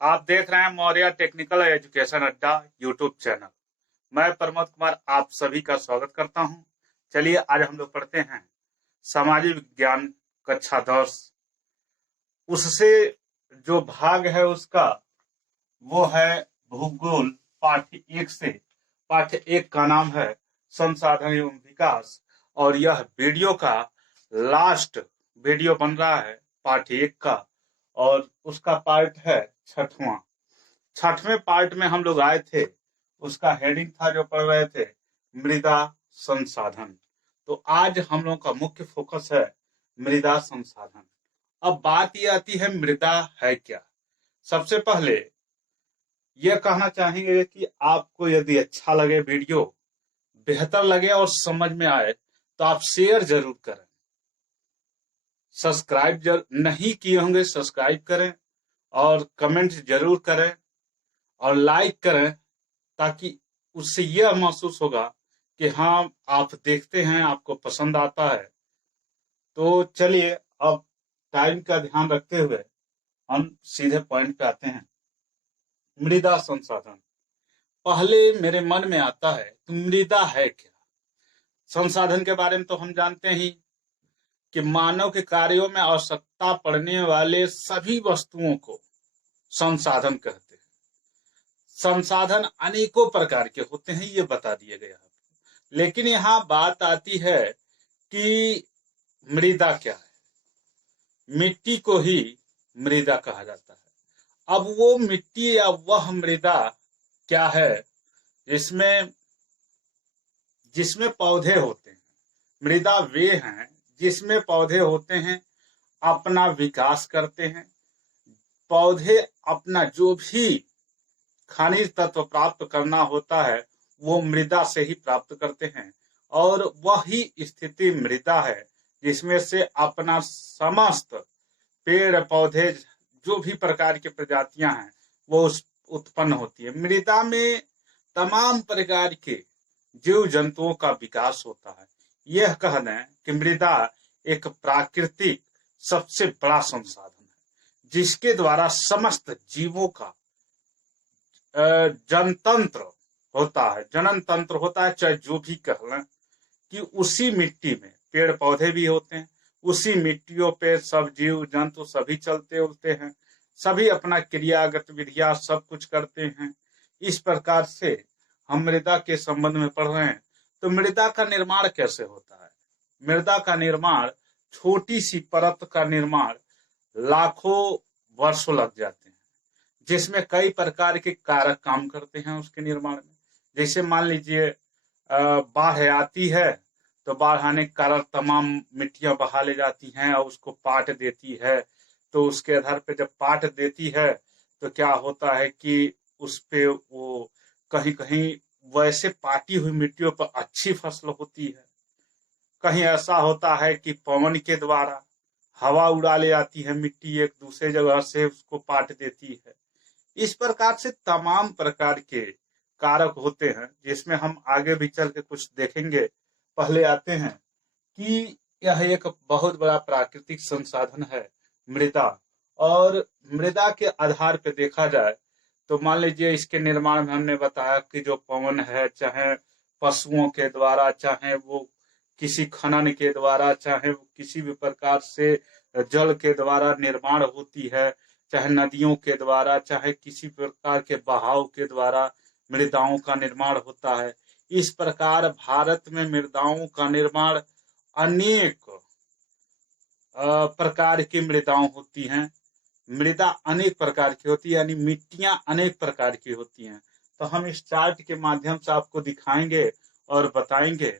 आप देख रहे हैं मौर्य टेक्निकल एजुकेशन अड्डा यूट्यूब चैनल। मैं प्रमोद कुमार आप सभी का स्वागत करता हूं। चलिए आज हम लोग पढ़ते हैं सामाजिक विज्ञान कक्षा 10। उससे जो भाग है उसका वो है भूगोल पाठ्य 1 से। पाठ्य 1 का नाम है संसाधन एवं विकास और यह वीडियो का लास्ट वीडियो बन रहा है पाठ 1 का और उसका पार्ट है 6वां। 6वें पार्ट में हम लोग आए थे, उसका हेडिंग था जो पढ़ रहे थे मृदा संसाधन। तो आज हम लोग का मुख्य फोकस है मृदा संसाधन। अब बात ये आती है मृदा है क्या। सबसे पहले यह कहना चाहेंगे कि आपको यदि अच्छा लगे वीडियो, बेहतर लगे और समझ में आए तो आप शेयर जरूर करें। सब्सक्राइब नहीं किए होंगे सब्सक्राइब करें और कमेंट जरूर करें और लाइक करें, ताकि उससे यह महसूस होगा कि हाँ आप देखते हैं, आपको पसंद आता है। तो चलिए अब टाइम का ध्यान रखते हुए हम सीधे पॉइंट पे आते हैं। मृदा संसाधन। पहले मेरे मन में आता है कि मृदा है क्या। संसाधन के बारे में तो हम जानते ही कि मानव के कार्यों में आवश्यकता पड़ने वाले सभी वस्तुओं को संसाधन कहते हैं। संसाधन अनेकों प्रकार के होते हैं, ये बता दिया गया है। लेकिन यहाँ बात आती है कि मृदा क्या है। मिट्टी को ही मृदा कहा जाता है। अब वो मिट्टी या वह मृदा क्या है जिसमें जिसमें पौधे होते हैं। मृदा वे हैं जिसमें पौधे होते हैं, अपना विकास करते हैं। पौधे अपना जो भी खनिज तत्व प्राप्त करना होता है वो मृदा से ही प्राप्त करते हैं और वही स्थिति मृदा है जिसमें से अपना समस्त पेड़ पौधे जो भी प्रकार की प्रजातियां हैं वो उत्पन्न होती है। मृदा में तमाम प्रकार के जीव जंतुओं का विकास होता है। यह कह दें कि मृदा एक प्राकृतिक सबसे बड़ा संसाधन है जिसके द्वारा समस्त जीवों का जनतंत्र होता है, जनन तंत्र होता है, चाहे जो भी कह लें। कि उसी मिट्टी में पेड़ पौधे भी होते हैं, उसी मिट्टियों पे सब जीव जंतु सभी चलते उलते हैं, सभी अपना क्रिया गतिविधियां सब कुछ करते हैं। इस प्रकार से हम मृदा के संबंध में पढ़ रहे हैं। तो मृदा का निर्माण कैसे होता है। मृदा का निर्माण, छोटी सी परत का निर्माण लाखों वर्षों लग जाते हैं, जिसमें कई प्रकार के कारक काम करते हैं उसके निर्माण में। जैसे मान लीजिए बाढ़ आती है तो बाढ़ आने के कारण तमाम मिट्टियां बहा ले जाती हैं और उसको पाट देती है। तो उसके आधार पे जब पाट देती है तो क्या होता है कि उस पे वो कहीं कहीं वैसे पाटी हुई मिट्टियों पर अच्छी फसल होती है। कहीं ऐसा होता है कि पवन के द्वारा हवा उड़ा ले आती है, मिट्टी एक दूसरे जगह से उसको पाट देती है। इस प्रकार से तमाम प्रकार के कारक होते हैं जिसमें हम आगे भी चल के कुछ देखेंगे। पहले आते हैं कि यह एक बहुत बड़ा प्राकृतिक संसाधन है मृदा। और मृदा के आधार पर देखा जाए तो मान लीजिए इसके निर्माण में हमने बताया कि जो पवन है, चाहे पशुओं के द्वारा, चाहे वो किसी खनन के द्वारा, चाहे वो किसी भी प्रकार से जल के द्वारा निर्माण होती है, चाहे नदियों के द्वारा, चाहे किसी प्रकार के बहाव के द्वारा मृदाओं का निर्माण होता है। इस प्रकार भारत में मृदाओं का निर्माण अनेक प्रकार की मृदाओं होती हैं। मृदा अनेक प्रकार की होती है, यानी मिट्टियां अनेक प्रकार की होती हैं। तो हम इस चार्ट के माध्यम से आपको दिखाएंगे और बताएंगे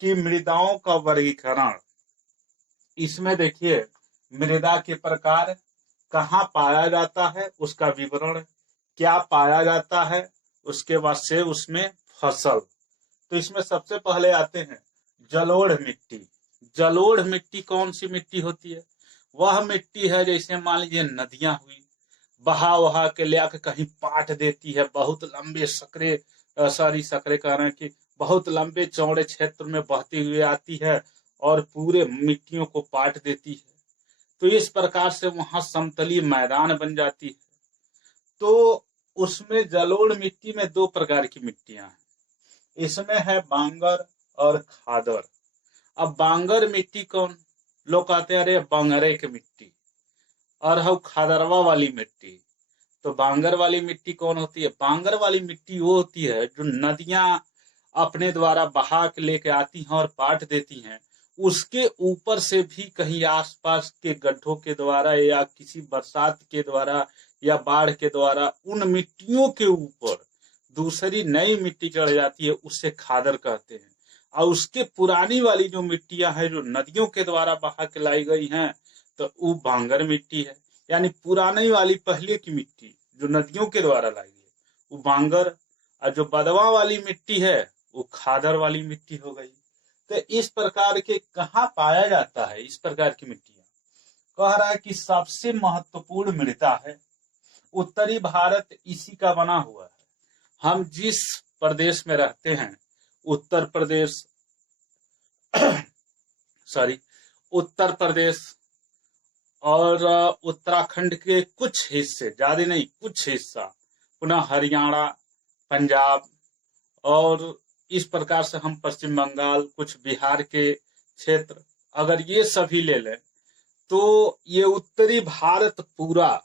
कि मृदाओं का वर्गीकरण। इसमें देखिए मृदा के प्रकार, कहाँ पाया जाता है उसका विवरण, क्या पाया जाता है, उसके बाद से उसमें फसल। तो इसमें सबसे पहले आते हैं जलोढ़ मिट्टी। जलोढ़ मिट्टी कौन सी मिट्टी होती है। वह मिट्टी है जैसे मान लीजिए नदियां हुई, बहा वहा के ले आकर कहीं पाट देती है, बहुत लंबे सकरे सकरे कह रहे हैं कि बहुत लंबे चौड़े क्षेत्र में बहती हुई आती है और पूरे मिट्टियों को पाट देती है। तो इस प्रकार से वहां समतलीय मैदान बन जाती है। तो उसमें जलोढ़ मिट्टी में दो प्रकार की मिट्टियां हैं। इसमें है बांगर और खादर। अब बांगर मिट्टी कौन, लोग कहते हैं अरे बांगरे की मिट्टी, और है खादरवा वाली मिट्टी। तो बांगर वाली मिट्टी कौन होती है? बांगर वाली मिट्टी वो होती है जो नदियां अपने द्वारा बहा के लेके आती हैं और पाट देती हैं, उसके ऊपर से भी कहीं आसपास के गड्ढों के द्वारा या किसी बरसात के द्वारा या बाढ़ के द्वारा उन मिट्टियों के ऊपर दूसरी नई मिट्टी चढ़ जाती है, उससे खादर कहते हैं। और उसके पुरानी वाली जो मिट्टियां हैं जो नदियों के द्वारा बहा के लाई गई हैं, तो वो बांगर मिट्टी है। यानी पुरानी वाली पहले की मिट्टी जो नदियों के द्वारा लाई गई वो बांगर, और जो बदवा वाली मिट्टी है वो खादर वाली मिट्टी हो गई। तो इस प्रकार के कहाँ पाया जाता है इस प्रकार की मिट्टियां? कह रहा है कि सबसे महत्वपूर्ण मृदा है उत्तरी भारत, इसी का बना हुआ है। हम जिस प्रदेश में रहते हैं, उत्तर प्रदेश सॉरी उत्तर प्रदेश और उत्तराखंड के कुछ हिस्से, ज्यादा नहीं कुछ हिस्सा, पुनः हरियाणा, पंजाब, और इस प्रकार से हम पश्चिम बंगाल, कुछ बिहार के क्षेत्र, अगर ये सभी ले लें तो ये उत्तरी भारत पूरा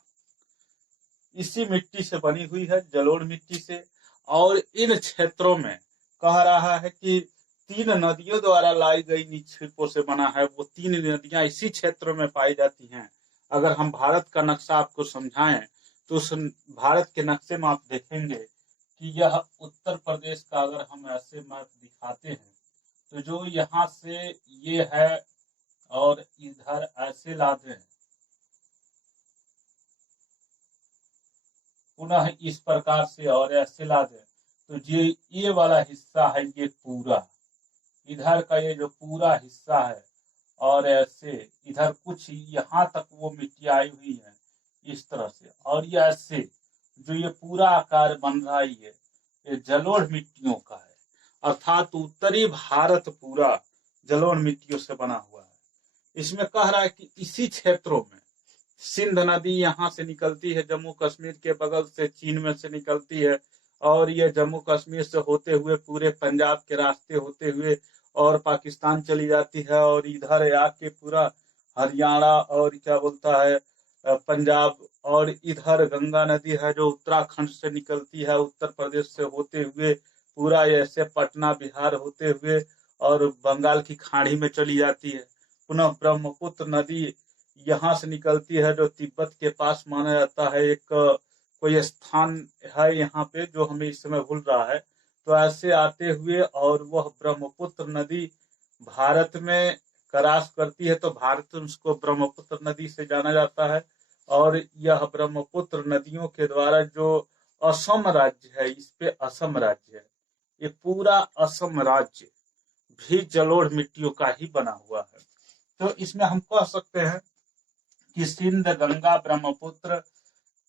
इसी मिट्टी से बनी हुई है, जलोढ़ मिट्टी से। और इन क्षेत्रों में कह रहा है कि 3 नदियों द्वारा लाई गई निक्षेपों से बना है। वो 3 नदियां इसी क्षेत्रों में पाई जाती हैं। अगर हम भारत का नक्शा आपको समझाएं तो उस भारत के नक्शे में आप देखेंगे कि यह उत्तर प्रदेश का अगर हम ऐसे मैप दिखाते हैं तो जो यहाँ से ये है और इधर ऐसे लाते हैं, पुनः इस प्रकार से और ऐसे ला दें, तो ये वाला हिस्सा है, ये पूरा इधर का ये जो पूरा हिस्सा है, और ऐसे इधर कुछ यहाँ तक वो मिट्टी आई हुई है इस तरह से, और ये ऐसे जो ये पूरा आकार बन रहा है ये जलोढ़ मिट्टियों का है। अर्थात उत्तरी भारत पूरा जलोढ़ मिट्टियों से बना हुआ है। इसमें कह रहा है कि इसी क्षेत्रों में सिंध नदी यहाँ से निकलती है, जम्मू कश्मीर के बगल से चीन में से निकलती है, और ये जम्मू कश्मीर से होते हुए पूरे पंजाब के रास्ते होते हुए और पाकिस्तान चली जाती है, और इधर आके पूरा हरियाणा और क्या बोलता है पंजाब, और इधर गंगा नदी है जो उत्तराखंड से निकलती है, उत्तर प्रदेश से होते हुए पूरा ऐसे पटना बिहार होते हुए और बंगाल की खाड़ी में चली जाती है। पुनः ब्रह्मपुत्र नदी यहाँ से निकलती है जो तिब्बत के पास माना जाता है, एक कोई स्थान है यहाँ पे जो हमें इस समय भूल रहा है। तो ऐसे आते हुए और वह ब्रह्मपुत्र नदी भारत में क्रॉस करती है, तो भारत उसको ब्रह्मपुत्र नदी से जाना जाता है। और यह ब्रह्मपुत्र नदियों के द्वारा जो असम राज्य है, इस पे असम राज्य है, ये पूरा असम राज्य भी जलोढ़ मिट्टियों का ही बना हुआ है। तो इसमें हम कह सकते हैं कि सिंध, गंगा, ब्रह्मपुत्र,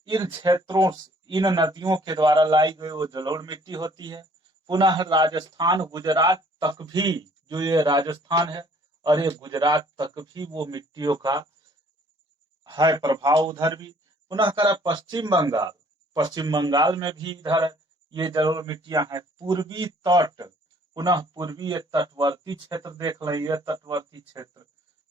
इन क्षेत्रों इन नदियों के द्वारा लाई गई वो जलोढ़ मिट्टी होती है। पुनः राजस्थान, गुजरात तक भी, जो ये राजस्थान है और ये गुजरात तक भी वो मिट्टियों का है प्रभाव उधर भी। पुनः करा पश्चिम बंगाल, पश्चिम बंगाल में भी इधर ये जलोढ़ मिट्टियां हैं। पूर्वी तट, पुनः पूर्वी ये तटवर्ती क्षेत्र देख लीजिए, तटवर्ती क्षेत्र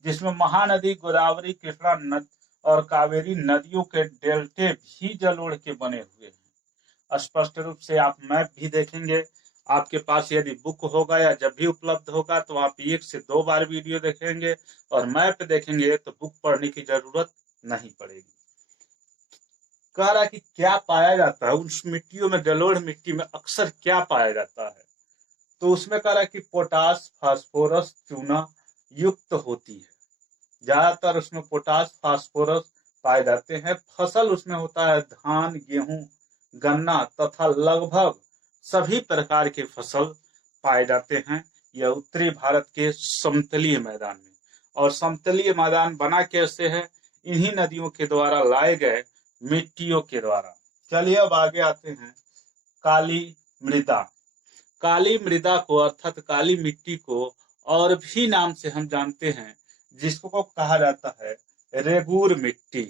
जिसमें महानदी गोदावरी, कृष्णा नद और कावेरी नदियों के डेल्टे भी जलोढ़ के बने हुए हैं। स्पष्ट रूप से आप मैप भी देखेंगे, आपके पास यदि बुक होगा या जब भी उपलब्ध होगा तो आप 1 से 2 बार वीडियो देखेंगे और मैप देखेंगे तो बुक पढ़ने की जरूरत नहीं पड़ेगी। कह रहा है कि क्या पाया जाता है उस मिट्टियों में, जलोढ़ मिट्टी में अक्सर क्या पाया जाता है? तो उसमें कह रहा है कि पोटास, फास्फोरस, चूना युक्त होती है। ज्यादातर उसमें पोटास, फास्फोरस पाए जाते हैं। फसल उसमें होता है धान, गेहूं, गन्ना तथा लगभग सभी प्रकार के फसल पाए जाते हैं। यह उत्तरी भारत के समतलीय मैदान में, और समतलीय मैदान बना कैसे है? इन्हीं नदियों के द्वारा लाए गए मिट्टियों के द्वारा। चलिए अब आगे आते हैं। काली मृदा, काली मृदा को अर्थात काली मिट्टी को और भी नाम से हम जानते हैं, जिसको कहा जाता है रेगूर मिट्टी।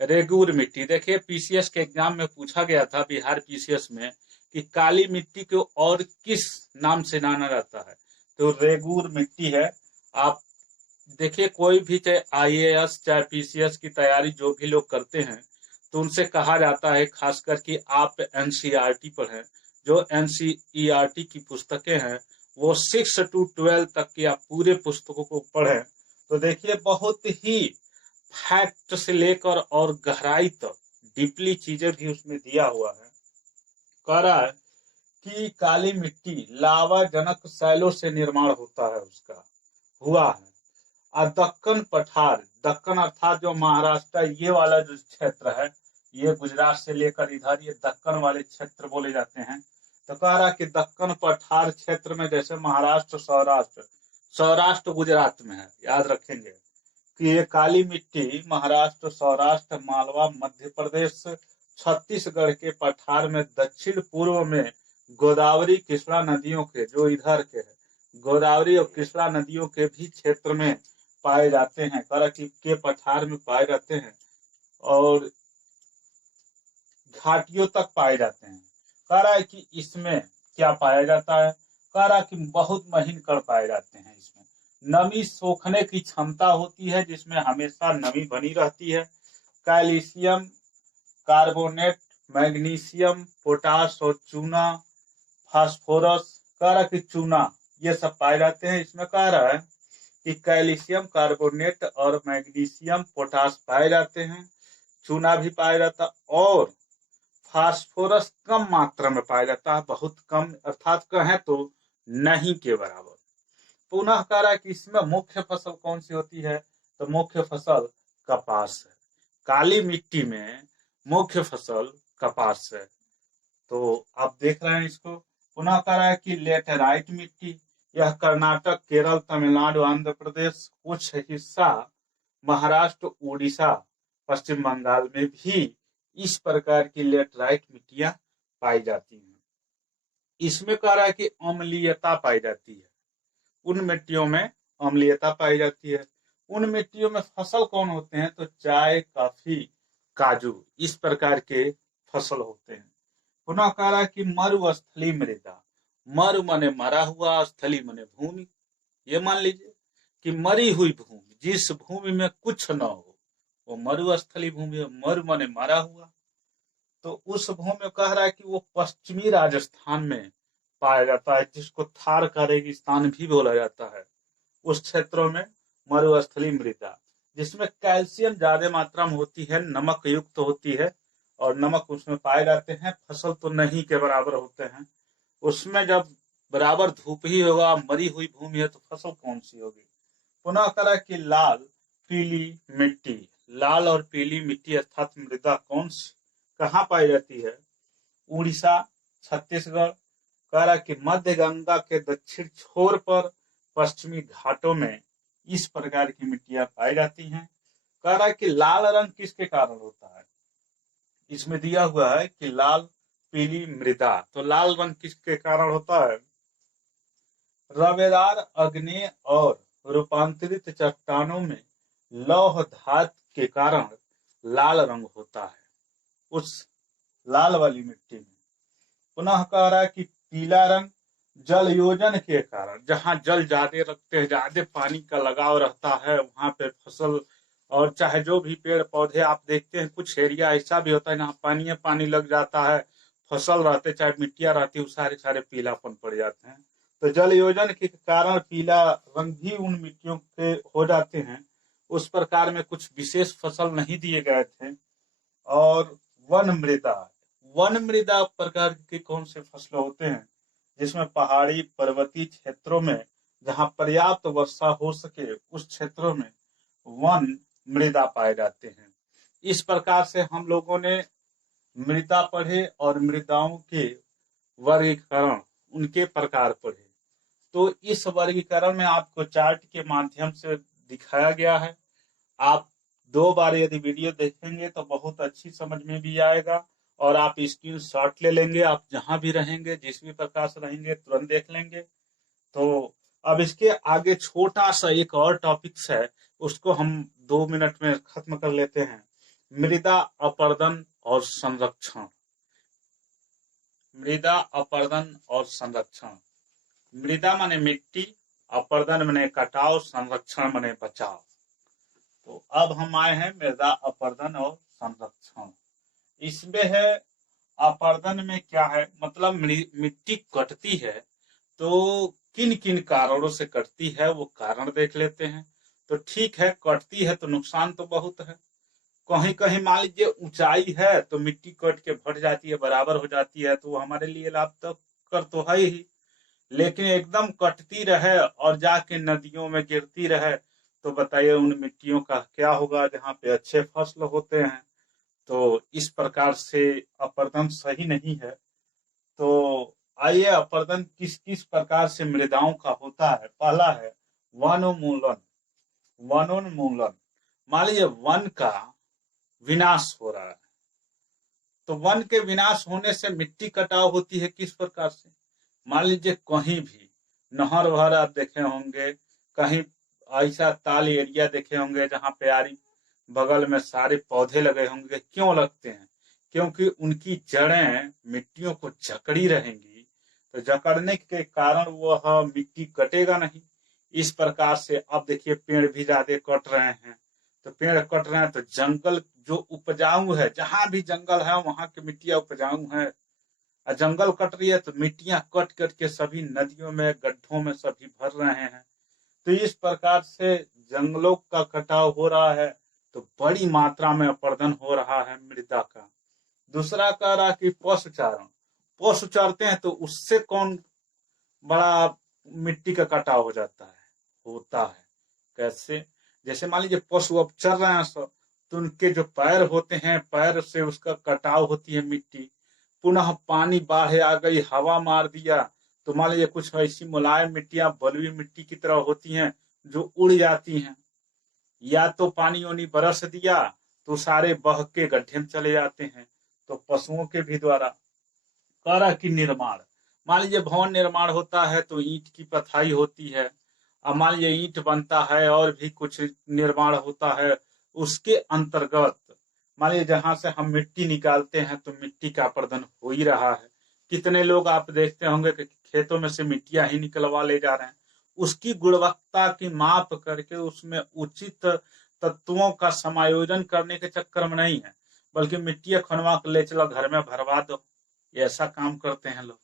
रेगूर मिट्टी, देखिए पीसीएस के एग्जाम में पूछा गया था बिहार पीसीएस में कि काली मिट्टी को और किस नाम से जाना जाता है, तो रेगूर मिट्टी है। आप देखिए कोई भी चाहे आईएएस चाहे पीसीएस की तैयारी जो भी लोग करते हैं तो उनसे कहा जाता है खासकर कि आप एनसीईआरटी पढ़ें। जो एनसीईआरटी की पुस्तकें हैं वो 6 to 12 तक की आप पूरे पुस्तकों को पढ़ें तो देखिए बहुत ही फैक्ट से लेकर और गहराई तक डीपली चीजें भी उसमें दिया हुआ है। कह रहा है कि काली मिट्टी लावा जनक शैलों से निर्माण होता है, उसका हुआ है। और दक्कन पठार, दक्कन अर्थात जो महाराष्ट्र ये वाला जो क्षेत्र है, ये गुजरात से लेकर इधर ये दक्कन वाले क्षेत्र बोले जाते हैं। तो कह रहा कि दक्कन पठार क्षेत्र में जैसे महाराष्ट्र सौराष्ट्र, सौराष्ट्र गुजरात में है, याद रखेंगे कि ये काली मिट्टी महाराष्ट्र सौराष्ट्र मालवा मध्य प्रदेश छत्तीसगढ़ के पठार में दक्षिण पूर्व में गोदावरी कृष्णा नदियों के जो इधर के है गोदावरी और कृष्णा नदियों के भी क्षेत्र में पाए जाते हैं, कराची के पठार में पाए जाते हैं और घाटियों तक पाए जाते हैं। कह रहा है कि इसमें क्या पाया जाता है, कह रहा है कि बहुत महीन कण पाए जाते हैं। इसमें नमी सोखने की क्षमता होती है जिसमें हमेशा नमी बनी रहती है। कैल्शियम कार्बोनेट, मैग्नीशियम, पोटाश और चूना, फास्फोरस, कह रहा कि चूना ये सब पाए जाते हैं। इसमें कह रहा है कि कैल्शियम कार्बोनेट और मैग्नीशियम पोटाश पाए जाते हैं, चूना भी पाया जाता है और फास्फोरस कम मात्रा में पाया जाता है, बहुत कम, अर्थात कहें तो नहीं के बराबर। पुनः कह रहा है कि इसमें मुख्य फसल कौन सी होती है, तो मुख्य फसल कपास है। काली मिट्टी में मुख्य फसल कपास है। तो आप देख रहे हैं इसको। पुनः कह रहा है कि लेटेराइट मिट्टी, यह कर्नाटक, केरल, तमिलनाडु, आंध्र प्रदेश, कुछ हिस्सा महाराष्ट्र, उड़ीसा, पश्चिम बंगाल में भी इस प्रकार की लेटेराइट मिट्टियां पाई जाती हैं। इसमें कह रहा है कि अम्लीयता पाई जाती है, उन मिट्टियों में अम्लीयता पाई जाती है। उन मिट्टियों में फसल कौन होते हैं, तो चाय, कॉफी, काजू, इस प्रकार के फसल होते हैं। पुनः कह रहा है कि मरुस्थली मृदा, मरु माने मरा हुआ, स्थली माने भूमि। ये मान लीजिए कि मरी हुई भूमि, जिस भूमि में कुछ न हो वो मरुस्थली भूमि है। मरु माने मरा हुआ, तो उस भूमि में कह रहा है कि वो पश्चिमी राजस्थान में पाया जाता है, जिसको थार का रेगिस्तान भी बोला जाता है। उस क्षेत्रों में मरुस्थली मृदा, जिसमें कैल्शियम ज्यादा मात्रा में होती है, नमक युक्त होती है और नमक उसमें पाए जाते हैं। फसल तो नहीं के बराबर होते हैं उसमें। जब बराबर धूप ही होगा, मरी हुई भूमि है, तो फसल कौन सी होगी। पुनः करा कि लाल पीली मिट्टी, लाल और पीली मिट्टी अर्थात मृदा कौन सी कहाँ पाई जाती है, उड़ीसा, छत्तीसगढ़। कह रहा कि मध्य गंगा के दक्षिण छोर पर पश्चिमी घाटों में इस प्रकार की मिट्टियां पाई जाती हैं। कह रहा है कि लाल रंग किसके कारण होता है, इसमें दिया हुआ है कि लाल पीली मृदा, तो लाल रंग किसके कारण होता है, रवेदार अग्नि और रूपांतरित चट्टानों में लौह धातु के कारण लाल रंग होता है उस लाल वाली मिट्टी में। पुनः कह रहा है कि पीला रंग जल योजन के कारण, जहां जल ज्यादा रखते हैं, ज्यादा पानी का लगाव रहता है, वहां पे फसल और चाहे जो भी पेड़ पौधे आप देखते हैं, कुछ एरिया ऐसा भी होता है जहाँ पानी पानी लग जाता है, फसल रहते चाहे मिट्टियां रहती है, सारे सारे पीलापन पड़ जाते हैं। तो जल योजन के कारण पीला रंग भी उन मिट्टियों के हो जाते हैं। उस प्रकार में कुछ विशेष फसल नहीं दिए गए थे। और वन मृदा, वन मृदा प्रकार के कौन से फसल होते हैं, जिसमें पहाड़ी पर्वतीय क्षेत्रों में जहां पर्याप्त वर्षा हो सके उस क्षेत्रों में वन मृदा पाए जाते हैं। इस प्रकार से हम लोगों ने मृदा पढ़े और मृदाओं के वर्गीकरण, उनके प्रकार पढ़े। तो इस वर्गीकरण में आपको चार्ट के माध्यम से दिखाया गया है। आप 2 बार यदि वीडियो देखेंगे तो बहुत अच्छी समझ में भी आएगा और आप स्क्रीन शॉट ले लेंगे। आप जहां भी रहेंगे, जिस भी प्रकार से रहेंगे, तुरंत देख लेंगे। तो अब इसके आगे छोटा सा एक और टॉपिक्स है, उसको हम 2 मिनट में खत्म कर लेते हैं। मृदा अपर्दन और संरक्षण। मृदा अपर्दन और संरक्षण। मृदा माने मिट्टी, अपर्दन माने कटाव, संरक्षण माने बचाव। तो अब हम आए हैं मृदा अपर्दन और संरक्षण। इसमें है अपर्दन में क्या है, मतलब मिट्टी कटती है तो किन किन कारणों से कटती है वो कारण देख लेते हैं। तो ठीक है, कटती है तो नुकसान तो बहुत है। कहीं कहीं मान लीजिए ऊंचाई है तो मिट्टी कट के भट जाती है, बराबर हो जाती है, तो वो हमारे लिए लाभ कर तो है ही। लेकिन एकदम कटती रहे और जाके नदियों में गिरती रहे तो बताइए उन मिट्टियों का क्या होगा जहाँ पे अच्छे फसल होते हैं। तो इस प्रकार से अपर्दन सही नहीं है। तो आइए अपर्दन किस किस प्रकार से मृदाओं का होता है। पहला है वनोन्मूलन। वनोन्मूलन, मान लीजिए वन का विनाश हो रहा है, तो वन के विनाश होने से मिट्टी कटाव होती है किस प्रकार से। मान लीजिए कहीं भी नहर वहर आप देखे होंगे, कहीं ऐसा ताल एरिया देखे होंगे जहाँ पे आरी बगल में सारे पौधे लगे होंगे। क्यों लगते हैं? क्योंकि उनकी जड़ें मिट्टियों को जकड़ी रहेंगी, तो जकड़ने के कारण वह मिट्टी कटेगा नहीं। इस प्रकार से अब देखिए पेड़ भी ज्यादा कट रहे हैं, तो पेड़ कट रहे हैं तो जंगल जो उपजाऊ है, जहां भी जंगल है वहां की मिट्टियां उपजाऊ है। और जंगल कट रही है तो मिट्टियां कट कट के सभी नदियों में गड्ढों में सभी भर रहे हैं। तो इस प्रकार से जंगलों का कटाव हो रहा है, तो बड़ी मात्रा में अपर्दन हो रहा है मृदा का। दूसरा कह रहा कि पशुचारण। पशु चरते हैं तो उससे कौन बड़ा मिट्टी का कटाव हो जाता है, होता है। कैसे? जैसे मान लीजिए पशु अब चल रहे हैं सब, तो उनके जो पैर होते हैं, पैर से उसका कटाव होती है मिट्टी। पुनः पानी बाढ़ आ गई, हवा मार दिया, तो मान लीजिए कुछ ऐसी मुलायम मिट्टियां बलुई मिट्टी की तरह होती हैं जो उड़ जाती हैं। या तो पानी ओनी बरस दिया तो सारे बह के गड्ढे में चले जाते हैं। तो पशुओं के भी द्वारा करा की निर्माण, मान लीजिए भवन निर्माण होता है तो ईंट की पथाई होती है। अब मान लीजिए ईंट बनता है और भी कुछ निर्माण होता है, उसके अंतर्गत मान लीजिए जहां से हम मिट्टी निकालते हैं तो मिट्टी का अपर्दन हो ही रहा है। कितने लोग आप देखते होंगे कि खेतों में से मिट्टियां ही निकलवा ले जा रहे हैं। उसकी गुणवत्ता की माप करके उसमें उचित तत्वों का समायोजन करने के चक्कर में नहीं है, बल्कि मिट्टियां खनवा कर ले चलो घर में भरवा दो, ऐसा काम करते हैं लोग।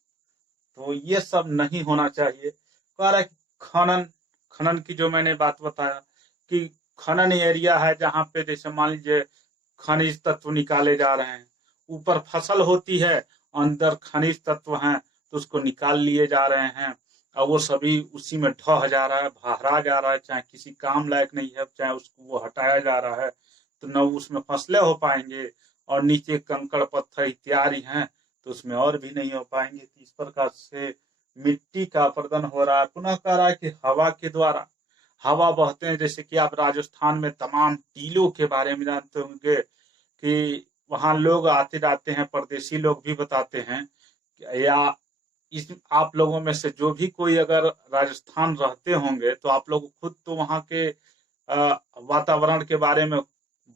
तो ये सब नहीं होना चाहिए। कह रहा है खनन, खनन की जो मैंने बात बताया कि खनन एरिया है जहाँ पे जैसे मान लीजिए खनिज तत्व निकाले जा रहे हैं, ऊपर फसल होती है, अंदर खनिज तत्व हैं तो उसको निकाल लिए जा रहे हैं, और वो सभी उसी में ढह जा रहा है, बहरा जा रहा है, चाहे किसी काम लायक नहीं है, चाहे उसको वो हटाया जा रहा है, तो न उसमें फसलें हो पाएंगे और नीचे कंकड़ पत्थर इत्यादि हैं तो उसमें और भी नहीं हो पाएंगे। तो इस प्रकार से मिट्टी का अपर्दन हो रहा है। पुनः कह रहा है कि हवा के द्वारा, हवा बहते हैं, जैसे कि आप राजस्थान में तमाम टीलों के बारे में जानते होंगे कि वहां लोग आते जाते हैं, परदेशी लोग भी बताते हैं। या इस आप लोगों में से जो भी कोई अगर राजस्थान रहते होंगे तो आप लोग खुद तो वहां के वातावरण के बारे में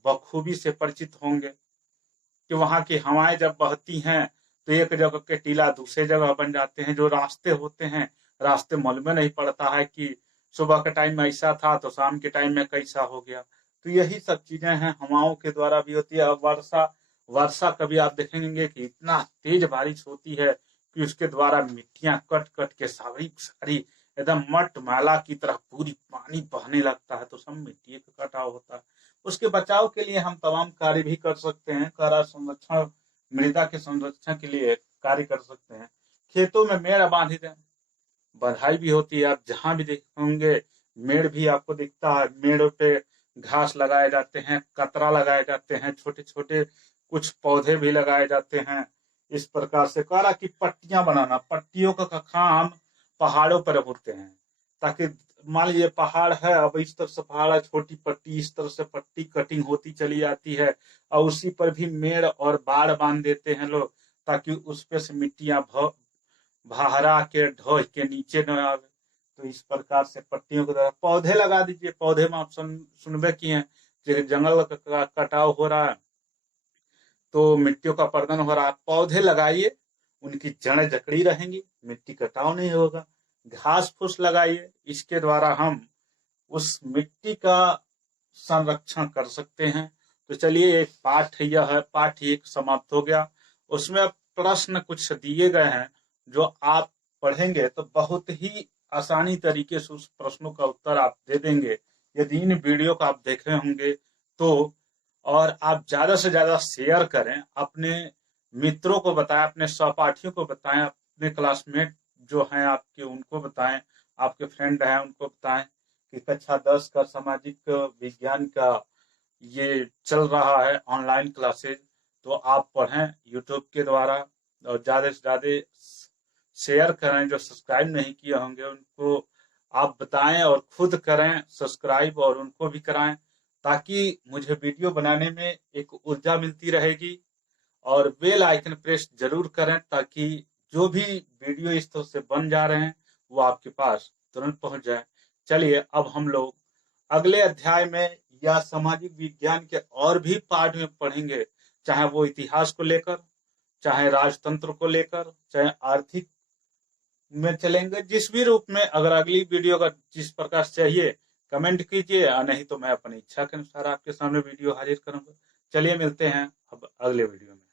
बखूबी से परिचित होंगे कि वहां की हवाएं जब बहती हैं तो एक जगह के टीला दूसरे जगह बन जाते हैं। जो रास्ते होते हैं, रास्ते मालूम नहीं पड़ता है कि सुबह के टाइम में ऐसा था तो शाम के टाइम में कैसा हो गया। तो यही सब चीजें हैं, हवाओं के द्वारा भी होती है। वर्षा, वर्षा कभी आप देखेंगे कि इतना तेज बारिश होती है कि उसके द्वारा मिट्टियां कट कट के सारी सारी एकदम मटमैला की तरह पूरी पानी बहने लगता है, तो सब मिट्टी का कटाव होता है। उसके बचाव के लिए हम तमाम कार्य भी कर सकते हैं। करा संरक्षण, मृदा के संरक्षण के लिए कार्य कर सकते हैं। खेतों में मेड़ बांध दें, बधाई भी होती है। आप जहां भी देखेंगे मेड़ भी आपको दिखता है, मेड़ पे घास लगाए जाते हैं, कतरा लगाए जाते हैं, छोटे छोटे कुछ पौधे भी लगाए जाते हैं। इस प्रकार से करा कि पट्टियां बनाना, पट्टियों का काम पहाड़ों पर होते हैं, ताकि मान लीजिए पहाड़ है, अब इस तरह से पहाड़ है, छोटी पट्टी, इस तरह से पट्टी कटिंग होती चली जाती है और उसी पर भी मेड़ और बाड़ बांध देते हैं लोग, ताकि उस पे से मिट्टियां बहरा के ढह के नीचे न आवे। तो इस प्रकार से पट्टियों के द्वारा पौधे लगा दीजिए। पौधे में आप सुनबे किए हैं जंगल का कटाव हो रहा है, तो मिट्टियों का प्रदन हो रहा है। पौधे लगाइए, उनकी जड़ें जकड़ी रहेंगी, मिट्टी कटाव नहीं होगा। घास फूस लगाइए, इसके द्वारा हम उस मिट्टी का संरक्षण कर सकते हैं। तो चलिए, एक पाठ यह है, पाठ एक समाप्त हो गया। उसमें प्रश्न कुछ दिए गए हैं जो आप पढ़ेंगे तो बहुत ही आसानी तरीके से उस प्रश्नों का उत्तर आप दे देंगे यदि इन वीडियो को आप देखे होंगे तो। और आप ज्यादा से ज्यादा शेयर करें, अपने मित्रों को बताएं, अपने सहपाठियों को बताएं, अपने क्लासमेट जो हैं आपके उनको बताएं, आपके फ्रेंड हैं उनको बताएं कि कक्षा 10 का सामाजिक विज्ञान का ये चल रहा है ऑनलाइन क्लासेज। तो आप पढ़ें यूट्यूब के द्वारा, और ज्यादा से ज्यादा शेयर करें। जो सब्सक्राइब नहीं किए होंगे उनको आप बताएं और खुद करें सब्सक्राइब, और उनको भी कराएं, ताकि मुझे वीडियो बनाने में एक ऊर्जा मिलती रहेगी। और बेल आइकन प्रेस जरूर करें ताकि जो भी वीडियो इस तरह से बन जा रहे हैं वो आपके पास तुरंत पहुंच जाए। चलिए, अब हम लोग अगले अध्याय में या सामाजिक विज्ञान के और भी पार्ट में पढ़ेंगे, चाहे वो इतिहास को लेकर, चाहे राजतंत्र को लेकर, चाहे आर्थिक में चलेंगे, जिस भी रूप में। अगर अगली वीडियो का जिस प्रकार से चाहिए कमेंट कीजिए, नहीं तो मैं अपनी इच्छा के अनुसार आपके सामने वीडियो हाजिर करूंगा। चलिए, मिलते हैं अब अगले वीडियो में।